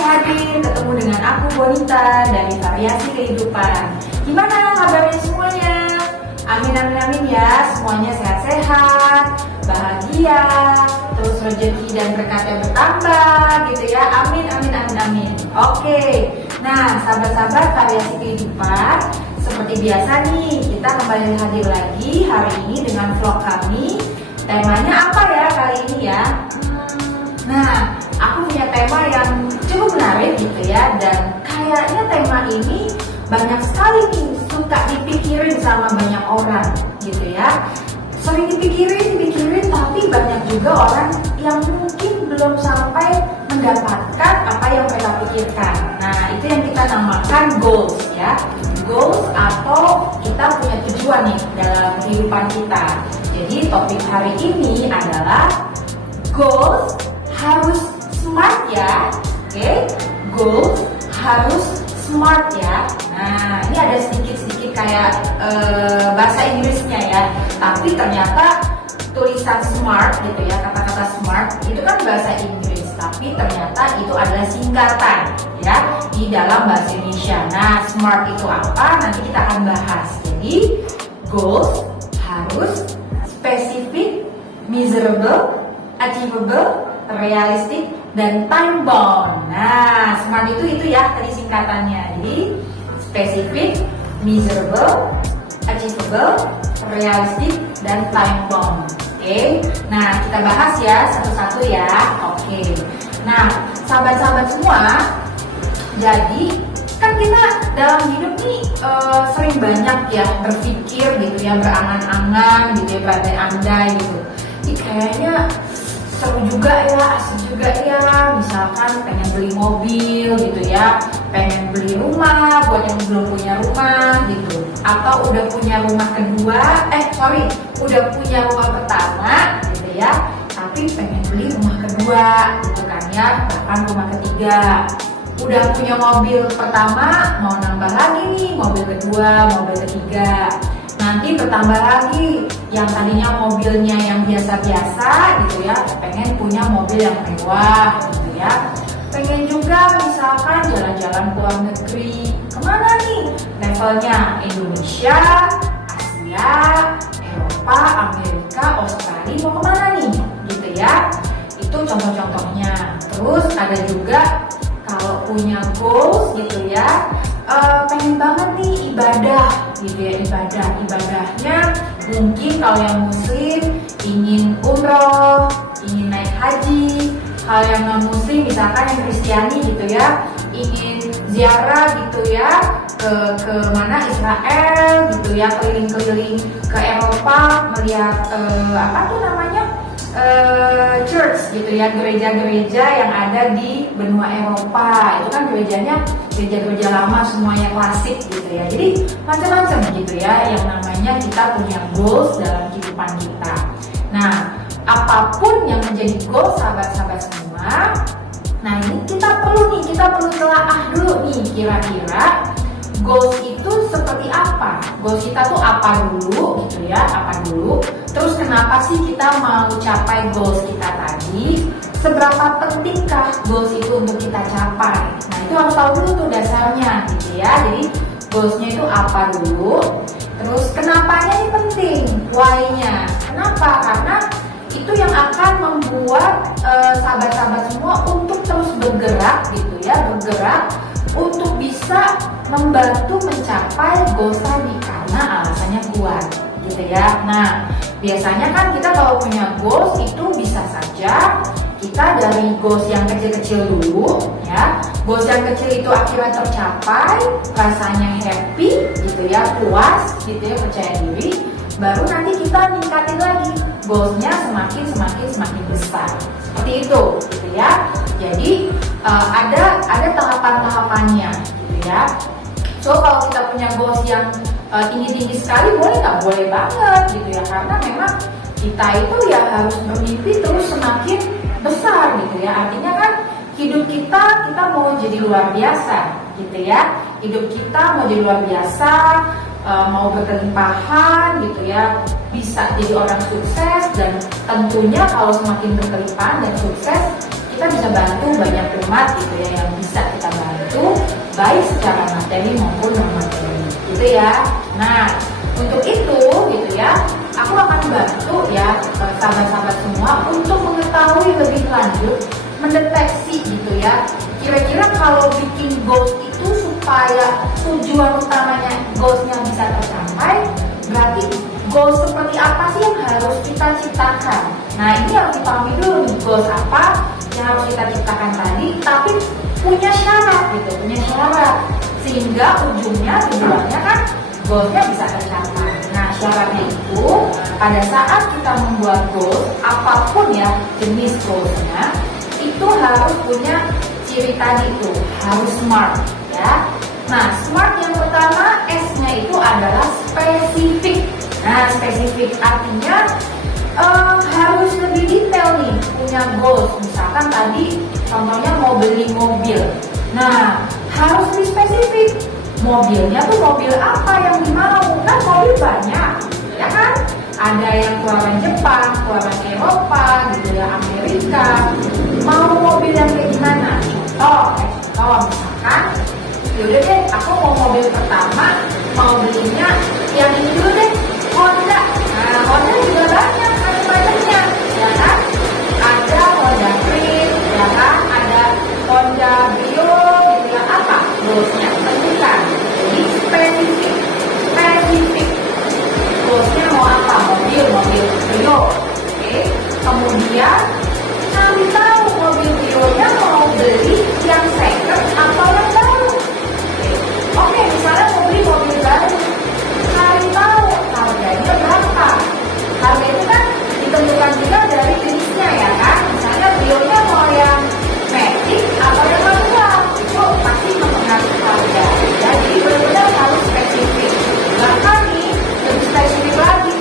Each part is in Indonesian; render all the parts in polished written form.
hadir ketemu dengan aku Bonita dari Variasi Kehidupan. Gimana kabarnya semuanya? Amin amin amin ya, semuanya sehat-sehat, bahagia, terus rezeki dan berkatnya bertambah gitu ya. Amin amin amin amin. Oke. Nah, sahabat-sahabat Variasi Kehidupan, seperti biasa nih, kita kembali hadir lagi hari ini dengan vlog kami. Temanya apa ya kali ini ya? Nah, aku punya tema yang cukup menarik gitu ya. Dan kayaknya tema ini banyak sekali nih suka dipikirin sama banyak orang gitu ya. Sering dipikirin, tapi banyak juga orang yang mungkin belum sampai mendapatkan apa yang mereka pikirkan. Nah, itu yang kita namakan goals ya. Goals atau kita punya tujuan nih dalam kehidupan kita. Jadi topik hari ini adalah goals harus smart ya. Oke, goals harus smart ya. Nah, ini ada sedikit-sedikit kayak bahasa Inggrisnya ya. Tapi ternyata tulisan smart gitu ya, kata-kata smart itu kan bahasa Inggris, tapi ternyata itu adalah singkatan ya di dalam bahasa Indonesia. Nah, smart itu apa? Nanti kita akan bahas. Jadi, goals harus specific, measurable, achievable, realistic, dan time bound. Nah, smart itu ya tadi singkatannya. Jadi, specific, measurable, achievable, realistic, dan time bound. Oke. Nah, kita bahas ya satu-satu ya. Oke. Nah, sahabat-sahabat semua, jadi kan kita dalam hidup nih sering banyak ya berpikir gitu ya, berangan-angan gitu ya, berandai-andai gitu. Ih, kayaknya seru juga ya, asik juga ya, misalkan pengen beli mobil gitu ya, pengen beli rumah buat yang belum punya rumah gitu, atau udah punya rumah kedua, udah punya rumah pertama gitu ya, tapi pengen beli rumah kedua gitu kan ya, bahkan rumah ketiga. Udah punya mobil pertama, mau nambah lagi nih mobil kedua, mobil ketiga. Nanti bertambah lagi, yang tadinya mobilnya yang biasa-biasa gitu ya, pengen punya mobil yang mewah gitu ya. Pengen juga misalkan jalan-jalan ke luar negeri. Kemana nih? Levelnya Indonesia, Asia, Eropa, Amerika, Australia, mau kemana nih? Gitu ya. Itu contoh-contohnya. Terus ada juga kalau punya goals gitu ya, pengen banget nih ibadah gitu ya, ibadahnya mungkin kalau yang muslim ingin umroh, ingin naik haji. Kalau yang non muslim misalkan yang Kristiani gitu ya, ingin ziarah gitu ya ke mana, Israel gitu ya, keliling-keliling ke Eropa melihat church gitu ya, gereja-gereja yang ada di benua Eropa. Itu kan gerejanya gereja-gereja lama, semuanya klasik gitu ya. Jadi macam-macam gitu ya yang namanya kita punya goals dalam kehidupan kita. Nah, apapun yang menjadi goals sahabat-sahabat semua, nah ini kita perlu telaah dulu nih, kira-kira goals itu seperti apa? Goals kita tuh apa dulu gitu ya, Terus kenapa sih kita mau capai goals kita tadi? Seberapa pentingkah goals itu untuk kita capai? Nah, itu harus tahu dulu tuh dasarnya gitu ya. Jadi goalsnya itu apa dulu? Terus kenapanya ini penting? Why-nya? Kenapa? Karena itu yang akan membuat sahabat-sahabat semua untuk terus bergerak gitu ya, untuk bisa membantu mencapai goals tadi karena alasannya kuat gitu ya. Nah, biasanya kan kita kalau punya goals itu bisa saja kita dari goals yang kecil-kecil dulu ya. Goals yang kecil itu akhirnya tercapai, rasanya happy gitu ya, puas gitu ya, percaya diri. Baru nanti kita ningkatin lagi goalsnya semakin besar. Seperti itu gitu ya. Jadi ada tahapan-tahapannya gitu ya. So kalau kita punya goals yang tinggi-tinggi sekali boleh nggak? Boleh banget gitu ya, karena memang kita itu ya harus bermimpi terus semakin besar gitu ya. Artinya kan hidup kita mau jadi luar biasa gitu ya. Hidup kita mau jadi luar biasa, mau berkelimpahan gitu ya, bisa jadi orang sukses. Dan tentunya kalau semakin berkelimpahan dan sukses, kita bisa bantu banyak umat gitu ya, yang bisa kita bantu baik secara materi maupun non materi gitu ya. Nah, untuk itu gitu ya, aku akan bantu ya sahabat-sahabat semua untuk mengetahui lebih lanjut, mendeteksi gitu ya, kira-kira kalau bikin goals itu supaya tujuan utamanya goalsnya bisa tercapai, berarti goals seperti apa sih yang harus kita ciptakan. Nah, ini harus dipahami dulu nih, goals apa yang harus kita ciptakan tadi, tapi punya syarat gitu, punya syarat sehingga ujungnya tujuannya kan goalsnya bisa tercapai. Nah, syaratnya itu pada saat kita membuat goals apapun ya jenis goalsnya, itu harus punya ciri tadi itu, harus smart ya. Nah, smart yang pertama S-nya itu adalah spesifik. Nah, spesifik artinya harus lebih detail nih punya goals. Misalkan tadi contohnya mau beli mobil. Nah, harus lebih spesifik. Mobilnya tuh mobil apa yang dimau? Kan mobil banyak, ya kan? Ada yang keluaran Jepang, keluaran Eropa, gitu ya, Amerika. Mau mobil yang kayak gimana? Contoh misalkan, yaudah deh, aku mau mobil pertama, mau belinya yang ini dulu deh, Honda. Nah, Honda juga banyak macam-macamnya, ya kan? Ada Honda Freed, ya kan? Ada Honda Brio, gitu ya, apa? Goalsnya, tentukan. Jadi spesifik. Goalsnya mau apa? Mobil Brio. Oke. Kemudian cari tahu mobil Brio-nya mau beli yang second atau yang baru. Oke, misalnya mau beli mobil baru, cari tahu harganya berapa. Harga itu kan ditentukan juga dari jenisnya ya kan. Misalnya Brio-nya mau yang matic atau yang manual, itu pasti mempengaruhi harga. Ya, jadi benar-benar harus spesifik. Bahkan nih lebih spesifik lagi,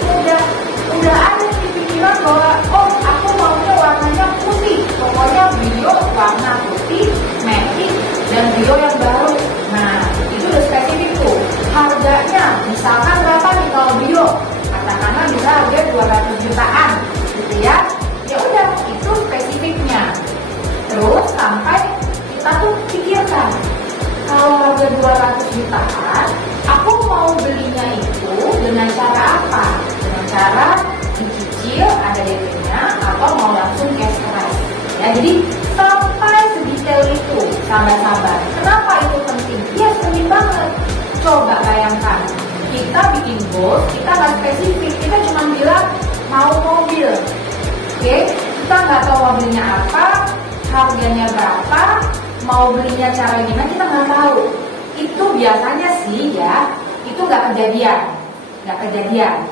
udah ada di pikiran bahwa oh aku maunya warnanya putih, pokoknya Brio warna putih, matic dan Brio yang baru. Nah, itu udah spesifik tuh. Harganya misalkan berapa nih kalau Brio? Katakanlah bisa harga 200 jutaan gitu ya. Ya udah, itu spesifiknya. Terus sampai kita tuh pikirkan, kalau harga 200 jutaan, aku mau belinya itu dengan cara apa? Dengan cara dicicil, ada DP-nya, atau mau langsung cash keras. Ya, jadi sampai sedetail itu, sahabat-sahabat. Kenapa itu penting? Ya, penting banget. Coba bayangkan, kita bikin goals, kita nggak spesifik, kita cuma bilang mau mobil. Oke, kita nggak tahu mobilnya apa, harganya berapa, mau belinya cara gimana, kita nggak tahu. Itu biasanya sih ya, itu nggak kejadian,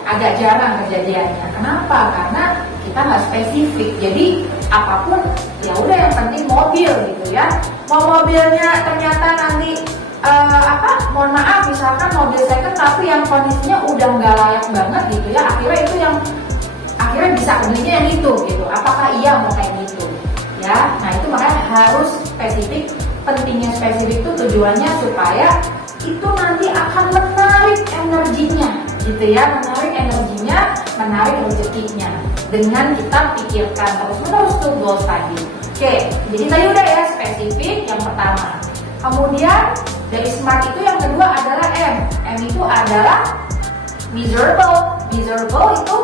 agak jarang kejadiannya. Kenapa? Karena kita nggak spesifik. Jadi apapun ya udah, yang penting mobil gitu ya. Mau mobilnya ternyata nanti mohon maaf, misalkan mobil second tapi yang kondisinya udah nggak layak banget gitu ya, akhirnya itu yang akhirnya bisa belinya yang itu gitu. Apakah iya mau kayak gitu ya? Nah, itu makanya harus spesifik. Pentingnya spesifik itu tujuannya supaya itu nanti akan menarik energinya gitu ya, menarik rezekinya dengan kita pikirkan terus-menerus tuh goals tadi. Oke, jadi tadi udah ya spesifik yang pertama. Kemudian dari smart itu yang kedua adalah M. M itu adalah measurable. Measurable itu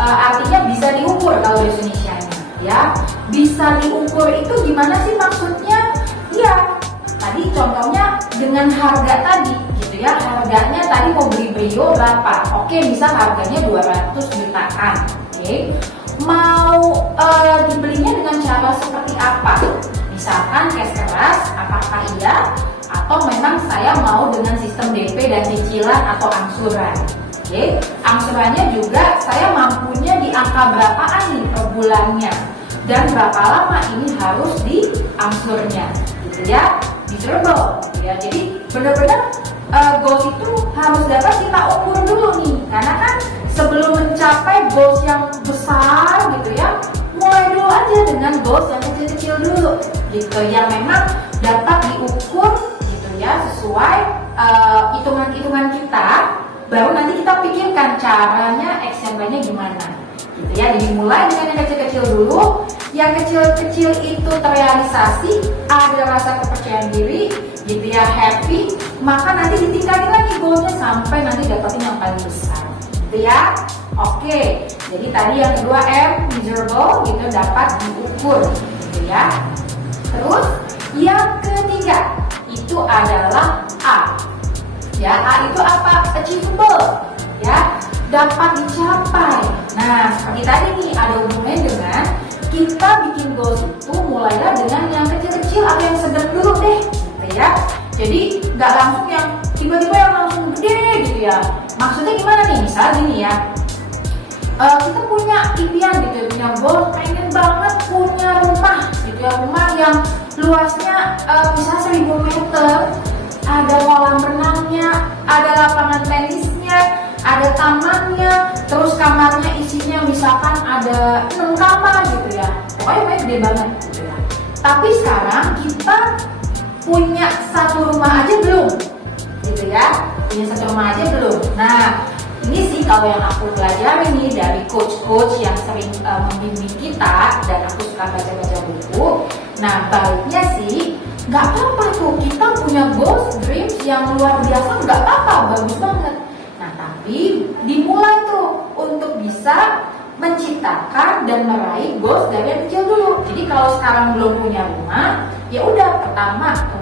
artinya bisa diukur kalau bahasa Indonesianya ya. Bisa diukur itu gimana sih maksudnya? Ya, tadi contohnya dengan harga tadi gitu ya. Harganya tadi mau beli Brio berapa? Oke, bisa harganya 200 jutaan. Oke. Mau dibelinya dengan cara seperti apa? Misalkan cash keras, apakah iya? Atau memang saya mau dengan sistem DP dan cicilan atau angsuran? Oke, angsurannya juga saya mampunya di angka berapaan nih per bulannya? Dan berapa lama ini harus diangsurnya? Gitu ya, measurable. Ya, jadi benar-benar goals itu harus dapat kita ukur dulu nih. Karena kan sebelum mencapai goals yang besar gitu ya, mulai dulu aja dengan goals yang kecil-kecil dulu gitu, yang memang dapat diukur gitu ya, sesuai hitungan-hitungan kita. Baru nanti kita pikirkan caranya, actionnya gimana gitu ya. Jadi mulai dengan yang kecil-kecil dulu, yang kecil-kecil itu terrealisasi, ada rasa kepercayaan diri, gitu ya, happy, maka nanti ditingkatin lagi goalnya sampai nanti dapetin yang paling besar, gitu ya. Oke, jadi tadi yang kedua M, measurable, gitu, dapat diukur, gitu ya. Terus yang ketiga itu adalah A. Ya, A itu apa? Achievable, ya, dapat dicapai. Nah, seperti tadi nih, ada hubungannya dengan kita bikin goals itu mulailah dengan yang kecil-kecil atau yang sedang dulu deh, gitu ya. Jadi nggak langsung yang tiba-tiba yang langsung gede gitu ya. Maksudnya gimana nih? Misalnya gini ya, kita punya impian gitu, punya goal, pengen banget punya rumah gitu ya, rumah yang luasnya misalnya 1000 meter, ada kolam renangnya, ada lapangan tenisnya, ada tamannya, terus kamarnya isinya misalkan ada 6 kamar gitu ya, pokoknya gede banget gitu ya. Tapi sekarang kita punya satu rumah aja belum, gitu ya, punya satu rumah aja belum. Nah, ini sih kalau yang aku pelajari nih dari coach-coach yang sering membimbing kita, dan aku suka baca-baca buku. Nah, baiknya sih nggak apa-apa tuh kita punya goals, dreams yang luar biasa, nggak apa-apa, bagus banget. Nah, tapi dimulai tuh untuk bisa menciptakan dan meraih goals dari yang kecil dulu. Jadi kalau sekarang belum punya rumah, ya udah,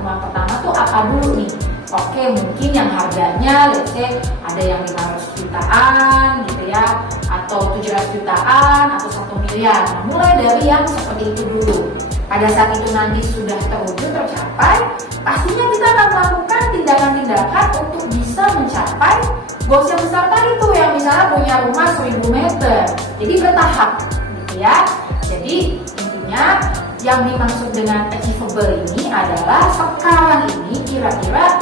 rumah pertama tuh apa dulu nih? Oke, mungkin yang harganya let's say ada yang 500 jutaan gitu ya, atau 700 jutaan, atau 1 miliar. Nah, mulai dari yang seperti itu dulu. Pada saat itu nanti sudah tercapai, pastinya kita akan melakukan tindakan-tindakan untuk bisa mencapai goals yang besar tadi tuh, yang misalnya punya rumah 1000 meter. Jadi bertahap gitu ya. Jadi intinya yang dimaksud dengan achievable ini adalah sekarang ini kira-kira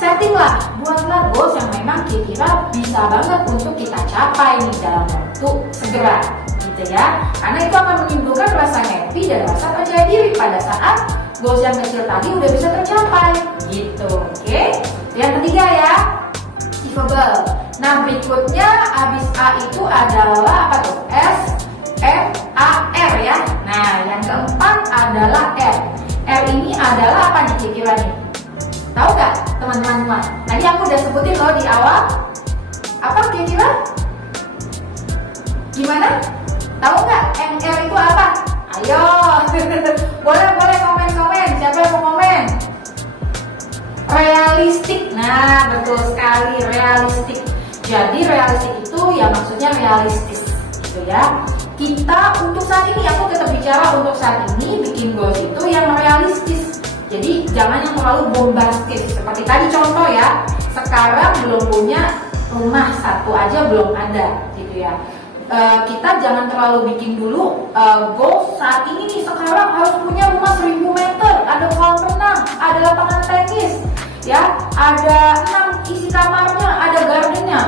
settinglah, buatlah goals yang memang kira-kira bisa banget untuk kita capai nih dalam waktu segera, gitu ya. Karena itu akan menimbulkan rasa happy dan rasa percaya diri pada saat goals yang kecil tadi udah bisa tercapai, gitu. Oke, yang ketiga ya, achievable. Nah, berikutnya abis A itu adalah apa tuh? S, M, A, R ya. Nah, yang keempat adalah R. R ini adalah apa nih kira-kira nih? Tahu nggak teman-teman? Tadi aku udah sebutin loh di awal. Apa kira-kira? Gimana? Tahu nggak NR itu apa? Ayo, boleh komen. Siapa yang mau komen? Realistik. Nah, betul sekali, realistik. Jadi realistik itu ya maksudnya realistis, gitu ya. Kita untuk saat ini, aku tetap bicara untuk saat ini, bikin goals itu yang realistis. Jadi jangan yang terlalu bombastis. Seperti tadi contoh ya, sekarang belum punya rumah satu aja belum ada, gitu ya. Kita jangan terlalu bikin dulu goals saat ini nih, sekarang harus punya rumah 1000 meter, ada kolam renang, ada lapangan tenis, ya, ada 6 isi kamarnya, ada gardennya.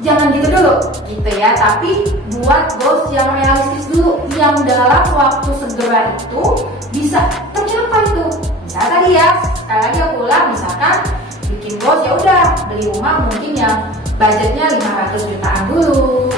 Jangan gitu dulu, gitu ya. Tapi buat goals yang realistis dulu, yang dalam waktu segera itu bisa tercapai tuh. Misalnya tadi ya, sekali lagi aku ulang, misalkan bikin goals ya udah beli rumah mungkin yang budgetnya 500 jutaan dulu,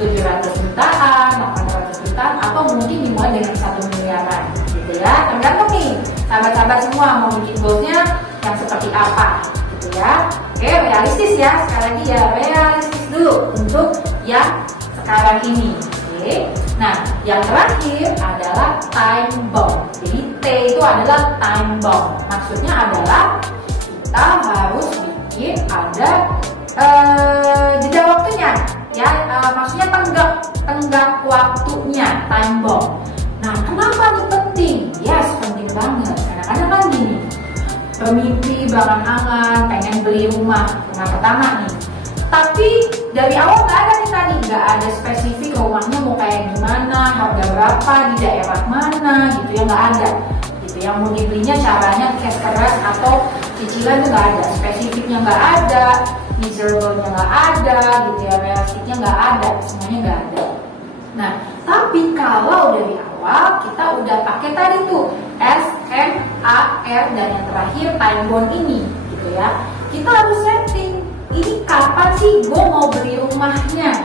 700 jutaan, 800 jutaan, atau mungkin dimulai dengan 1 miliaran, gitu ya. Tergantung nih, sahabat-sahabat semua mau bikin goalsnya yang seperti apa, gitu ya. Oke, realistis ya, sekali lagi ya, realistis dulu untuk yang sekarang ini. Oke, nah yang terakhir adalah time bomb. Jadi T itu adalah time bomb. Maksudnya adalah kita harus bikin ada jeda waktunya, ya, maksudnya tenggak waktunya, time bomb. Nah, kenapa ini penting? Yes, penting banget. Kadang-kadang kan gini, bermimpi berangan-angan pengen beli rumah pertama nih, tapi dari awal nggak ada nih tadi, nggak ada spesifik rumahnya mau kayak gimana, harga berapa, di daerah mana, gitu ya, nggak ada, gitu. Yang mau dibelinya caranya cash keras atau cicilan tuh nggak ada, spesifiknya nggak ada, miserable-nya nggak ada, gitu ya, realistiknya nggak ada, semuanya nggak ada. Nah, tapi kalau dari awal kita udah pakai tadi tuh S, M, A, R, dan yang terakhir time bound ini, gitu ya, kita harus setting ini kapan sih gue mau beli rumahnya,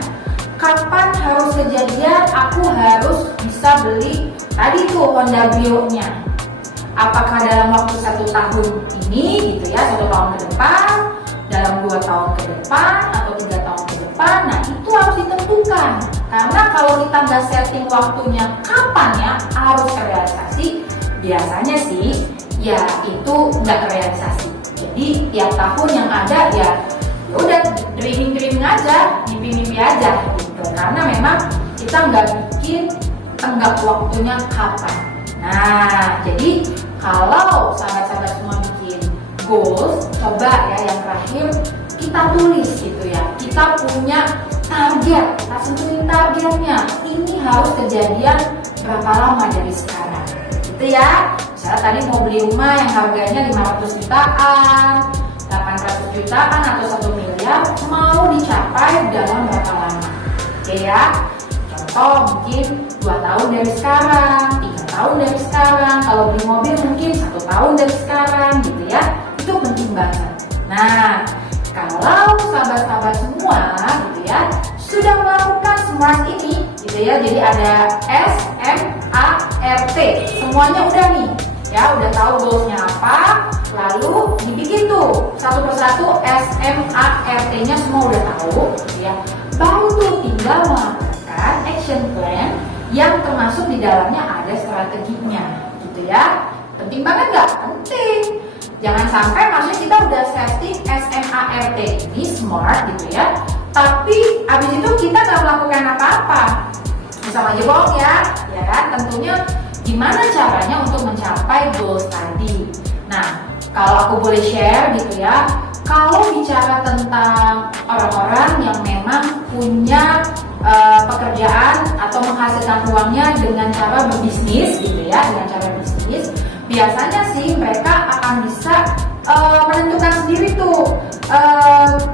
kapan harus kejadian aku harus bisa beli tadi tuh Honda Brio-nya. Apakah dalam waktu 1 tahun ini gitu ya, 1 tahun ke depan, dalam 2 tahun ke depan, atau 3 tahun ke depan. Nah itu harus ditentukan, karena kalau kita nggak setting waktunya kapan ya harus terrealisasi, biasanya sih ya itu nggak terrealisasi. Jadi tiap tahun yang ada ya udah dreaming aja, mimpi aja gitu, karena memang kita nggak bikin tenggat waktunya kapan. Nah jadi kalau sahabat-sahabat semua bikin goals, coba ya yang terakhir kita tulis gitu ya, kita punya target, kita tentuin targetnya, ini harus kejadian berapa lama dari sekarang gitu ya. Misalnya tadi mau beli rumah yang harganya 500 jutaan, 800 jutaan atau 1 miliar, mau dicapai dalam berapa lama? Oke ya, contoh mungkin 2 tahun dari sekarang, 3 tahun dari sekarang, kalau beli mobil mungkin 1 tahun dari sekarang gitu ya, itu penting banget. Nah, kalau sahabat-sahabat semua gitu ya, sudah melakukan SMART ini gitu ya, jadi ada SMART, semuanya udah nih ya, udah tahu goalsnya apa, lalu dibikin tuh satu persatu SMART-nya semua udah tahu gitu ya, baru tuh tinggal melakukan action plan yang termasuk di dalamnya ada strateginya gitu ya. Penting banget nggak? Penting. Jangan sampai maksudnya kita udah setting SMART ini SMART gitu ya, tapi abis itu kita nggak melakukan apa-apa, bisa aja bohong ya kan? Tentunya gimana caranya untuk mencapai goals tadi. Nah, kalau aku boleh share gitu ya, kalau bicara tentang orang-orang yang memang punya pekerjaan atau menghasilkan uangnya dengan cara berbisnis gitu ya, dengan cara bisnis, biasanya sih mereka akan bisa menentukan sendiri tuh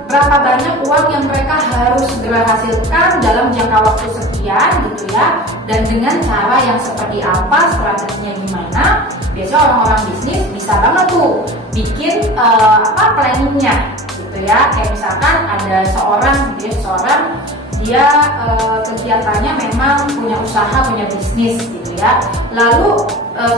berapa banyak uang yang mereka harus segera hasilkan dalam jangka waktu sekian gitu ya, dan dengan cara yang seperti apa, strateginya gimana. Biasanya orang-orang bisnis bisa banget tuh bikin planningnya gitu ya, kayak misalkan ada seorang dia kegiatannya memang punya usaha, punya bisnis gitu ya, lalu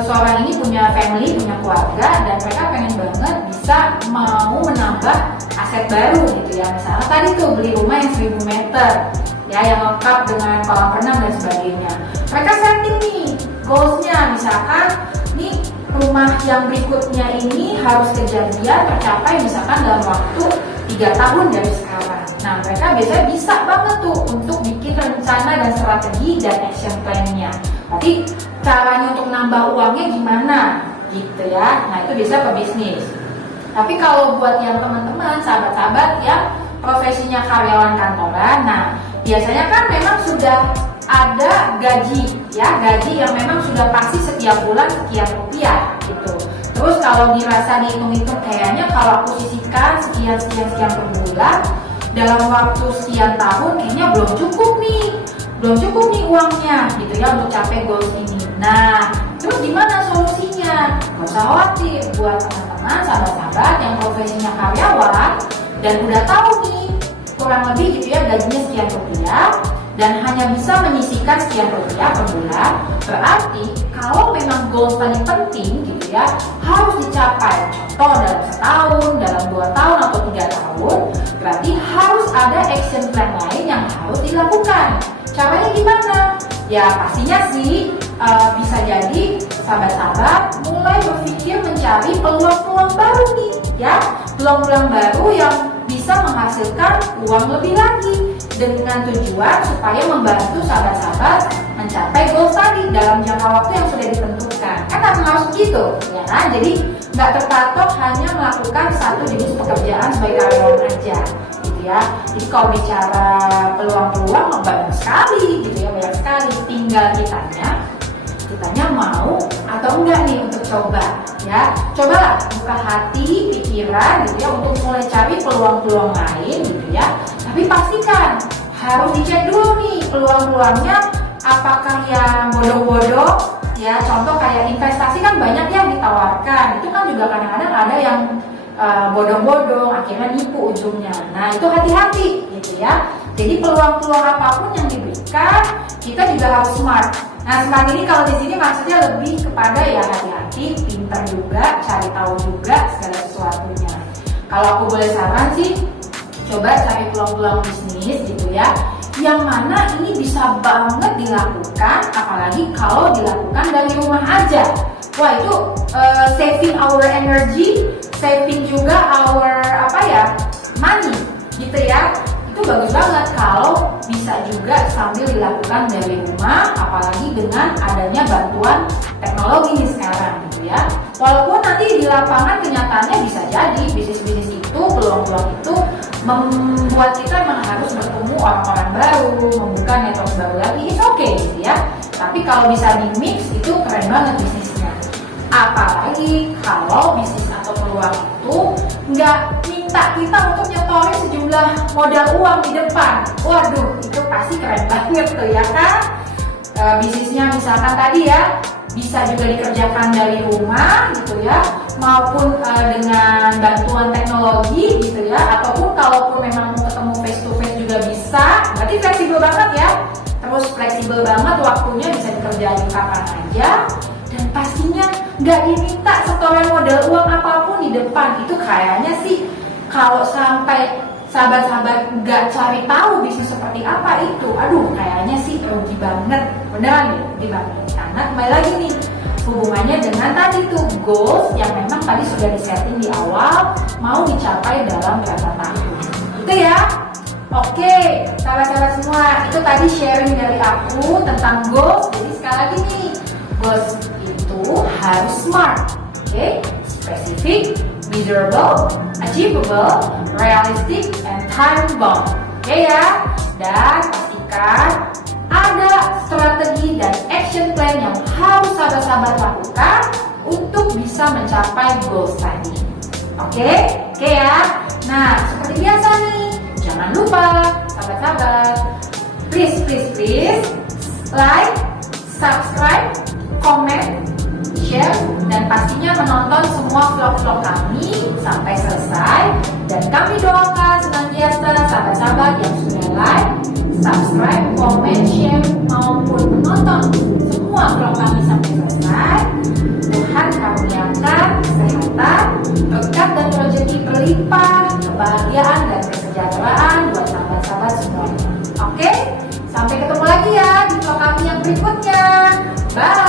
seorang ini punya family, punya keluarga, dan mereka pengen banget bisa mau menambah aset baru gitu ya. Misalnya tadi tuh beli rumah yang 1000 meter ya, yang lengkap dengan kolam renang dan sebagainya. Mereka setting nih goalsnya, misalkan nih rumah yang berikutnya ini harus kejadian tercapai misalkan dalam waktu 3 tahun dari sekarang. Nah mereka biasanya bisa banget tuh untuk bikin rencana dan strategi dan action plan-nya. Tapi caranya untuk nambah uangnya gimana gitu ya. Nah itu bisa pebisnis. Tapi kalau buat yang teman-teman, sahabat-sahabat yang profesinya karyawan kantoran, nah biasanya kan memang sudah ada gaji ya, gaji yang memang sudah pasti setiap bulan sekian rupiah gitu. Terus kalau dirasa dihitung-hitung, kayaknya kalau aku sisihkan sekian per bulan dalam waktu sekian tahun, kayaknya belum cukup nih uangnya gitu ya untuk capai goals ini. Nah terus gimana solusinya? Gak usah khawatir buat teman-teman, sahabat-sahabat yang profesinya karyawan dan udah tahu nih kurang lebih gitu ya gajinya sekian rupiah dan hanya bisa menyisihkan sekian rupiah per bulan. Berarti kalau memang goals tadi penting gitu ya, harus dicapai. Contoh dalam setahun, dalam 2 tahun atau 3 tahun, berarti harus ada action plan lain yang harus dilakukan. Caranya gimana? Ya pastinya sih bisa jadi sahabat-sahabat mulai berpikir mencari peluang-peluang baru nih ya, peluang-peluang baru yang bisa menghasilkan uang lebih lagi dengan tujuan supaya membantu sahabat-sahabat mencapai goals tadi dalam jangka waktu yang sudah ditentukan. Kan harus begitu ya kan? Jadi nggak terpatok hanya melakukan satu jenis pekerjaan sebagai karyawan aja gitu ya. Jadi kalau bicara peluang-peluang banyak sekali gitu ya, banyak sekali. Tinggal kitanya mau atau enggak nih untuk coba ya. Cobalah buka hati, pikiran gitu ya untuk mulai cari peluang-peluang lain gitu ya. Tapi pastikan harus dicek dulu nih peluang-peluangnya apakah yang bodoh-bodoh ya. Contoh kayak investasi kan banyak yang ditawarkan, itu kan juga kadang-kadang ada yang bodoh-bodoh akhirnya nipu ujungnya. Nah itu hati-hati gitu ya. Jadi peluang-peluang apapun yang diberikan, kita juga harus smart. Nah, smart ini kalau di sini maksudnya lebih kepada ya hati-hati, pintar juga, cari tahu juga segala sesuatunya. Kalau aku boleh saran sih, coba cari peluang-peluang bisnis gitu ya, yang mana ini bisa banget dilakukan, apalagi kalau dilakukan dari rumah aja. Wah, itu saving our energy, saving juga our money gitu ya. Itu bagus banget kalau bisa juga sambil dilakukan dari rumah, apalagi dengan adanya bantuan teknologi nih sekarang gitu ya. Walaupun nanti di lapangan kenyataannya bisa jadi bisnis-bisnis itu, peluang-peluang itu membuat kita memang harus bertemu orang-orang baru, membuka network baru lagi, it's okay gitu ya. Tapi kalau bisa di mix itu keren banget bisnisnya. Apalagi kalau bisnis atau peluang itu nggak minta kita untuk nyetorin sejumlah modal uang di depan. Waduh, itu pasti keren banget tuh ya kan. Bisnisnya misalkan tadi ya, bisa juga dikerjakan dari rumah gitu ya, maupun dengan bantuan teknologi gitu ya, ataupun kalaupun memang mau ketemu face to face juga bisa. Berarti fleksibel banget ya. Terus fleksibel banget, waktunya bisa dikerjain kapan aja, dan pastinya nggak diminta setoran modal uang apapun di depan. Itu kayaknya sih kalau sampai sahabat-sahabat nggak cari tahu bisnis seperti apa itu, aduh kayaknya sih rugi banget, beneran nih, rugi banget. Karena kembali lagi nih, hubungannya dengan tadi tuh goals yang memang tadi sudah disetting di awal, mau dicapai dalam berapa tahun. Itu ya. Oke, sahabat-sahabat semua, itu tadi sharing dari aku tentang goals. Jadi sekali lagi nih, goals itu harus smart, oke? Specific, measurable, achievable, realistic, and time-bound. Oke ya? Dan pastikan ada strategi dan action plan yang harus sahabat-sahabat lakukan untuk bisa mencapai goals tadi. Oke? Oke ya? Nah, seperti biasa nih, jangan lupa sahabat-sahabat, please like, subscribe, comment, share, dan pastinya menonton semua vlog-vlog kami sampai selesai. Dan kami doakan senantiasa sahabat-sahabat yang sudah like, subscribe, comment, share, maupun menonton semua vlog kami sampai selesai, Tuhan karuniakan kesehatan, berkat dan rezeki berlimpah, kebahagiaan dan kesejahteraan buat sahabat-sahabat semuanya. Oke, sampai ketemu lagi ya di vlog kami yang berikutnya. Bye.